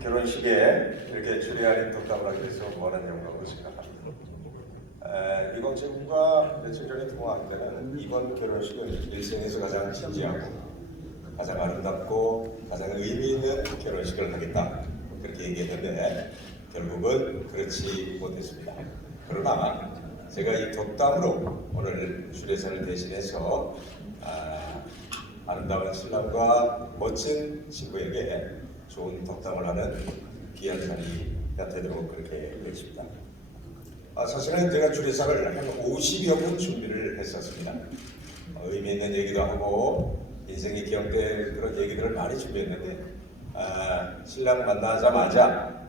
결혼식에 이렇게 주례하는 덕담을 하게 돼서 무한한 영광으로 생각합니다. 이광채군과 며칠 전에 통화할 때는 이번 결혼식은 일생에서 가장 진지하고 가장 아름답고 가장 의미 있는 결혼식을 하겠다 그렇게 얘기했는데 결국은 그렇지 못했습니다. 그러나 제가 이 덕담으로 오늘 주례사를 대신해서 아름다운 신랑과 멋진 신부에게 좋은 덕담을 하는 귀한 자리가 되도록 그렇게 되겠습니다. 사실은 제가 주례사를 한 50여 분 준비를 했었습니다. 의미 있는 얘기도 하고 인생이 기억될 그런 얘기들을 많이 준비했는데 신랑 만나자마자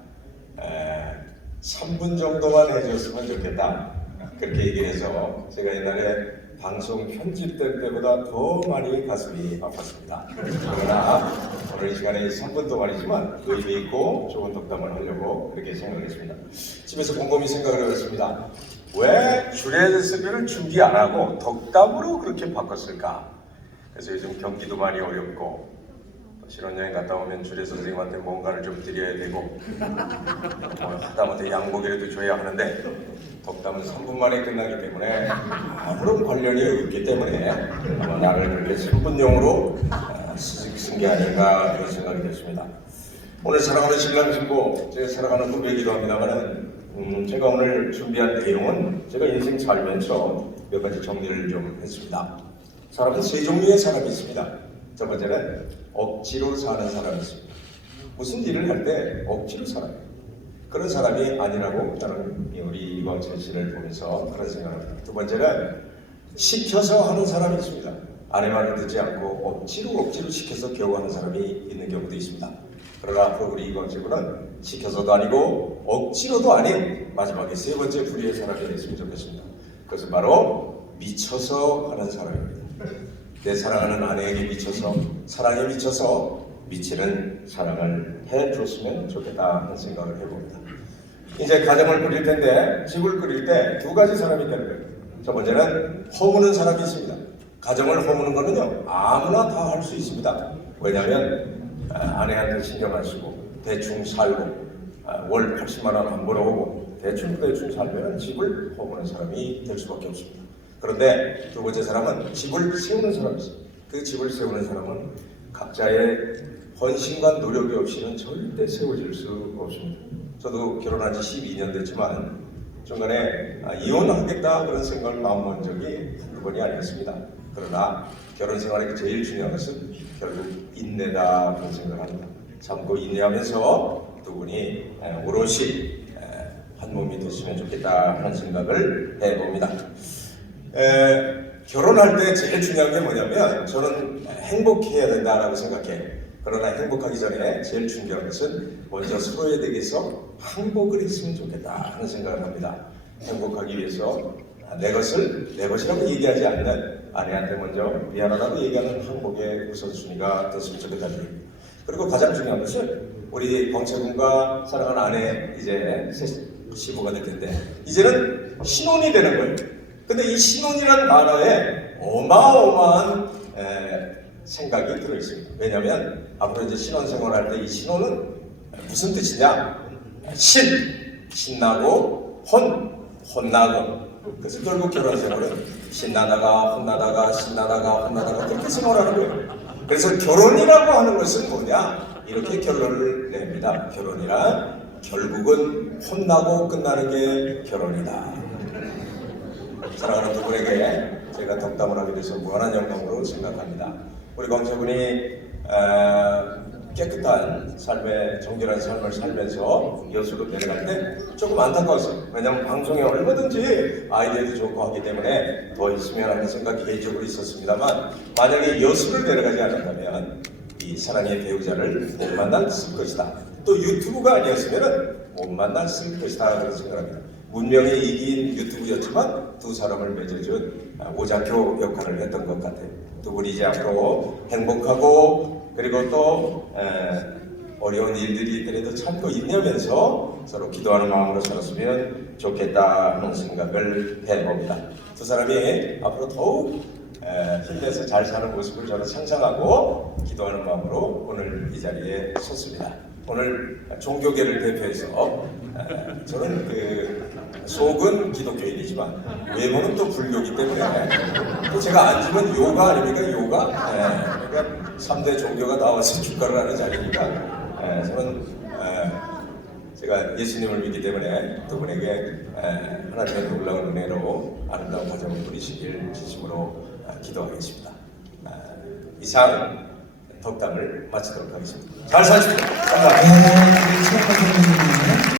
3분 정도만 해줬으면 좋겠다 그렇게 얘기를 해서 제가 옛날에 방송 편집될 때보다 더 많이 가슴이 아팠습니다. 그러나 오늘 이 시간에 3분 동안이지만 의미 있고 좋은 덕담을 하려고 그렇게 생각했습니다. 집에서 곰곰이 생각을 해봤습니다. 왜 주례사를 준비 안 하고 덕담으로 그렇게 바꿨을까? 그래서 요즘 경기도 많이 어렵고 신혼여행 갔다 오면 주례 선생님한테 뭔가를 좀 드려야 되고 하다못해 양복이라도 줘야 하는데 덕담은 3분 만에 끝나기 때문에 아무런 관련이 없기 때문에 아마 나를 그렇게 3분용으로 쓴 게 아닌가 그런 생각이 됐습니다. 오늘 사랑하는 신랑 신부, 제가 사랑하는 후배이기도 합니다만 제가 오늘 준비한 내용은 제가 인생 살면서 몇 가지 정리를 좀 했습니다. 사람은 세 종류의 사람이 있습니다. 첫 번째는 억지로 사는 사람이 있습니다. 무슨 일을 할 때 억지로 살아요. 그런 사람이 아니라고 저는 우리 이광채 씨를 보면서 그런 생각을 합니다. 두 번째는 시켜서 하는 사람이 있습니다. 아내 말을 듣지 않고 억지로 시켜서 겨우 하는 사람이 있는 경우도 있습니다. 그러나 앞으로 우리 이광채 군은 시켜서도 아니고 억지로도 아닌 마지막에 세 번째 부류의 사람이 됐으면 좋겠습니다. 그것은 바로 미쳐서 하는 사람입니다. 내 사랑하는 아내에게 미쳐서 사랑에 미쳐서 미치는 사랑을 해줬으면 좋겠다 하는 생각을 해봅니다. 이제 가정을 꾸릴 텐데 집을 꾸릴 때 두 가지 사람이 있다는 거예요. 첫 번째는 허무는 사람이 있습니다. 가정을 허무는 거는요 아무나 다 할 수 있습니다. 왜냐하면 아내한테 신경 안 쓰고 대충 살고 월 80만 원 안 벌어오고 대충 살면 집을 허무는 사람이 될 수밖에 없습니다. 그런데 두 번째 사람은 집을 세우는 사람이 있습니다. 그 집을 세우는 사람은 각자의 헌신과 노력이 없이는 절대 세워질 수 없습니다. 저도 결혼한 지 12년 됐지만 중간에 이혼하겠다 그런 생각을 마음먹은 적이 한두 번이 아니었습니다. 그러나 결혼 생활에 제일 중요한 것은 결국 인내다 그런 생각을 합니다. 참고 인내하면서 두 분이 오롯이 한 몸이 됐으면 좋겠다 하는 생각을 해봅니다. 결혼할 때 제일 중요한 게 뭐냐면 저는 행복해야 된다라고 생각해. 그러나 행복하기 전에 제일 중요한 것은 먼저 서로에 대해서 항복을 했으면 좋겠다 하는 생각을 합니다. 행복하기 위해서 내 것을 내 것이라고 얘기하지 않는 아내한테 먼저 미안하다고 얘기하는 항복의 우선순위가 됐으면 좋겠다는 얘기입니다. 그리고 가장 중요한 것은 우리 광채군과 사랑하는 아내 이제 시부가 될 텐데 이제는 신혼이 되는 거예요. 근데 이 신혼이라는 단어에 어마어마한 생각이 들어있습니다. 왜냐하면 앞으로 이제 신혼생활 할 때 이 신혼은 무슨 뜻이냐? 신나고 혼나고. 그래서 결국 결혼생활은 신나다가 혼나다가 그렇게 생활하는 거예요. 그래서 결혼이라고 하는 것은 뭐냐? 이렇게 결론을 냅니다. 결혼이란 결국은 혼나고 끝나는 게 결혼이다. 사랑하는 두 분에게 제가 덕담을 하게 돼서 무한한 영광으로 생각합니다. 우리 광채군이 깨끗한 삶의 정결한 삶을 살면서 여수로 내려갈 때 조금 안타까웠어요. 왜냐하면 방송에 얼마든지 아이디어도 좋고 하기 때문에 더 있으면 하는 생각이 개인적으로 있었습니다만 만약에 여수를 내려가지 않았다면 이 사랑의 배우자를 못 만났을 것이다. 또 유튜브가 아니었으면 못 만났을 것이다 그런 생각합니다. 문명이 이긴 유튜브였지만 두 사람을 맺어준 오작교 역할을 했던 것 같아요. 두 분이 이제 앞으로 행복하고 그리고 또 어려운 일들이 있더라도 참고 인내하면서 서로 기도하는 마음으로 살았으면 좋겠다 하는 생각을 해봅니다. 두 사람이 앞으로 더욱 힘내서 잘 사는 모습을 저는 상상하고 기도하는 마음으로 오늘 이 자리에 섰습니다. 오늘 종교계를 대표해서 저는 그 속은 기독교인이지만 외모는 또 불교이기 때문에 또 제가 앉으면 요가 아닙니까? 요가? 그러니까 3대 종교가 나와서 축가를 하는 자리니까 저는 제가 예수님을 믿기 때문에 두 분에게 하나님의 놀라운 은혜로 아름다운 가정을 누리시길 진심으로 기도하겠습니다. 이상 덕담을 마치도록 하겠습니다. 잘 사십시오. 감사합니다.